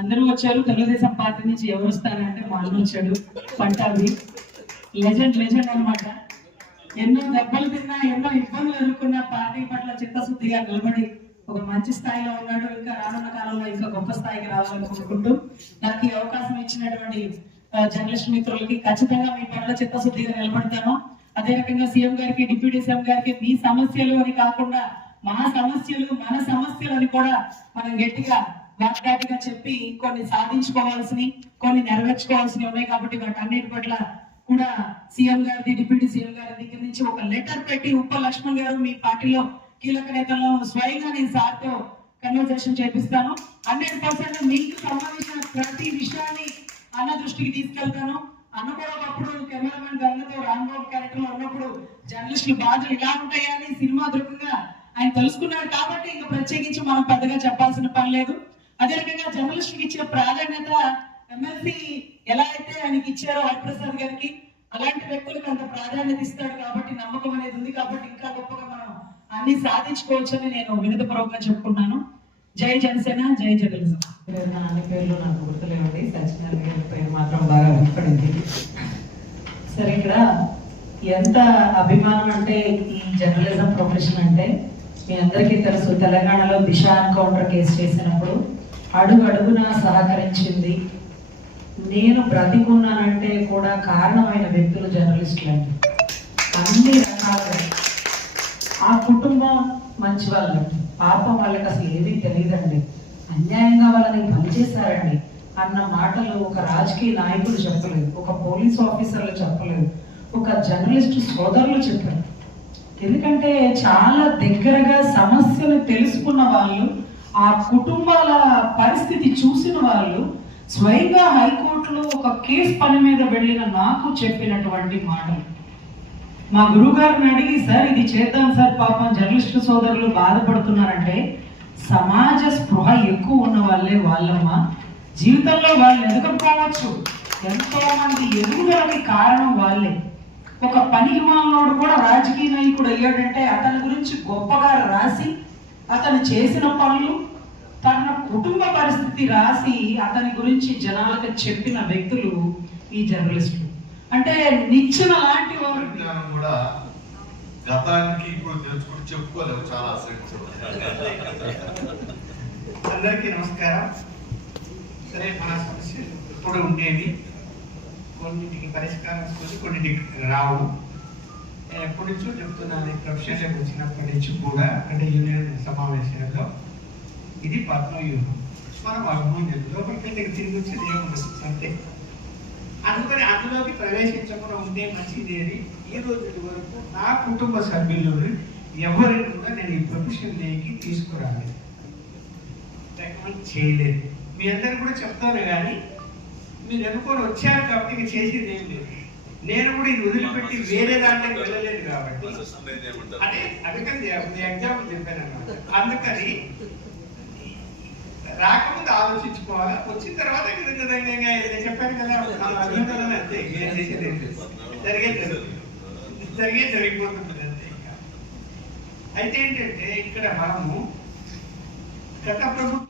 అందరూ వచ్చారు. తెలుగుదేశం పార్టీ నుంచి ఎవరు వస్తారంటే మా అన్న వచ్చాడు. పంటావి లెజెండ్ అనమాట. ఎన్నో దెబ్బలు తిన్నా, ఎన్నో ఇబ్బందులు ఎదుర్కొన్న పార్టీ పట్ల చిత్తశుద్ధిగా నిలబడి ఒక మంచి స్థాయిలో ఉన్నాడు. ఇంకా రానున్న కాలంలో ఇంకా గొప్ప స్థాయికి రావాలని కోరుకుంటూ నాకు ఈ అవకాశం ఇచ్చినటువంటి జర్నలిస్ట్ మిత్రులకి ఖచ్చితంగా మీ పట్ల చిత్తశుద్ధిగా నిలబడతాను. అదే రకంగా సీఎం గారికి, డిప్యూటీ సీఎం గారికి మీ సమస్యలు అని కాకుండా మా సమస్యలు, మన సమస్యలు అని కూడా మనం గట్టిగా వాగ్దాటిగా చెప్పి కొన్ని సాధించుకోవాల్సినవి, కొన్ని నెరవేర్చుకోవాల్సినవి ఉన్నాయి. కాబట్టి వాటన్నిటి పట్ల కూడా సీఎం గారి, డిప్యూటీ సీఎం గారి దగ్గర నుంచి ఒక లెటర్ పెట్టి ఉప్ప లక్ష్మణ్ గారు మీ పార్టీలో కీలక నేతల్లో స్వయంగా నేను సార్తో కన్వర్సేషన్ చేపిస్తాను. 100% మీకు సంబంధించిన ప్రతి విషయాన్ని అన్న దృష్టికి తీసుకెళ్తాను. అన్న కూడా ఒకప్పుడు కెమెరామెన్ గన్నతో రాంబాబు క్యారెక్టర్ లో ఉన్నప్పుడు జర్నలిస్టులు బాధలు ఇలా ఉంటాయని సినిమా దృక్కంగా ఆయన తెలుసుకున్నాడు. కాబట్టి ఇంకా ప్రత్యేకించి మనం పెద్దగా చెప్పాల్సిన పని లేదు. అదే రకంగా జర్నలిస్టులకు ఇచ్చే ప్రాధాన్యత ఎమ్మెల్సీ ఎలా అయితే ఆయనకి ఇచ్చారో హరిప్రసాద్ గారికి, అలాంటి వ్యక్తులకు అంత ప్రాధాన్యత ఇస్తాడు. కాబట్టి నమ్మకం అనేది ఉంది. కాబట్టి ఇంకా గొప్పగా మనం అన్ని సాధించుకోవచ్చని నేను వినతపూర్వకంగా చెప్పుకున్నాను. జై జనసేన, జై జగన్. అన్ని పేర్లు నాకు గుర్తులేవండి. సత్యనారాయణ గారి పేరు మాత్రం బాగా వినపడింది. సరే, ఇక్కడ ఎంత అభిమానం అంటే ఈ జర్నలిజం ప్రొఫెషన్ అంటే మీ అందరికీ తెలుసు. తెలంగాణలో దిశ ఎన్కౌంటర్ కేసు చేసినప్పుడు అడుగున సహకరించింది, నేను బ్రతికున్నానంటే కూడా కారణమైన వ్యక్తులు జర్నలిస్టులండి. అన్ని రకాలుగా ఆ కుటుంబం మంచి వాళ్ళండి. పాపం వాళ్ళకి అసలు ఏమీ తెలియదండి, అన్యాయంగా వాళ్ళని పనిచేశారండి అన్న మాటలు ఒక రాజకీయ నాయకులు చెప్పలేదు, ఒక పోలీసు ఆఫీసర్లు చెప్పలేదు, ఒక జర్నలిస్టు సోదరులు చెప్పారు. ఎందుకంటే చాలా దగ్గరగా సమస్యలు తెలుసుకున్న వాళ్ళు, ఆ కుటుంబాల పరిస్థితి చూసిన వాళ్ళు స్వయంగా హైకోర్టులో ఒక కేసు పని మీద వెళ్ళిన నాకు చెప్పినటువంటి మాటలు. మా గురువు గారిని అడిగి, సార్ ఇది చేద్దాం సార్, పాపం జర్నలిస్టు సోదరులు బాధపడుతున్నారంటే సమాజ స్పృహ ఎక్కువ ఉన్న వాళ్ళే వాళ్ళమ్మ. జీవితంలో వాళ్ళు ఎదగకపోవచ్చు, ఎంతో మంది ఎదుగుదలకి కారణం వాళ్ళే. ఒక పనికి మాలోడు కూడా రాజకీయ నాయకుడు అయ్యాడంటే అతని గురించి గొప్పగా రాసి, అతను చేసిన పనులు, తన కుటుంబ పరిస్థితి రాసి అతని గురించి జనాలకు చెప్పిన వ్యక్తులు ఈ జర్నలిస్టులు. అంటే నిచ్చెన లాంటి వారు. కూడా గతానికి ఇప్పుడు తెలుసుకుంటూ చెప్పుకోలేము. చాలా అందరికీ నమస్కారం. సరే, మన సమస్యలు ఇప్పుడు ఉండేవి, కొన్నింటికి పరిష్కారం వస్తుంది, కొన్నింటికి రావు. నేను ఎప్పటి నుంచో చెప్తున్నాను, ప్రొఫెషన్లోకి వచ్చినప్పటి నుంచి కూడా, అంటే యూనియన్ సమావేశాల్లో ఇది పద్మవ్యూహం. మనం అభిమన్యం లోపలికి తిరిగి వచ్చేది ఏముండదు అంతే. అందుకని అందులోకి ప్రవేశించకుండా ఉంటే మంచిది అని ఈ రోజు వరకు నా కుటుంబ సభ్యులు ఎవరిని కూడా నేను ఈ ప్రొఫెషన్లోకి తీసుకురాలేదు, రికమెండ్ చేయలేదు. మీ అందరు కూడా చెప్తాను, కానీ మీరు అనుకొని వచ్చారు కాబట్టి ఇక చేసేది ఏం లేదు. నేను కూడా ఇది వదిలిపెట్టి వేరే దాంట్లోకి వెళ్ళలేదు కాబట్టి అదే అందుకని ఎగ్జాంపుల్ చెప్పాను అన్నమాట. అందుకని రాకముందు ఆలోచించుకోవాలి, వచ్చిన తర్వాత చెప్పాను కదా, అంతే. జరిగిపోతుంది అంతే. అయితే ఏంటంటే ఇక్కడ మనము గత ప్రభుత్వం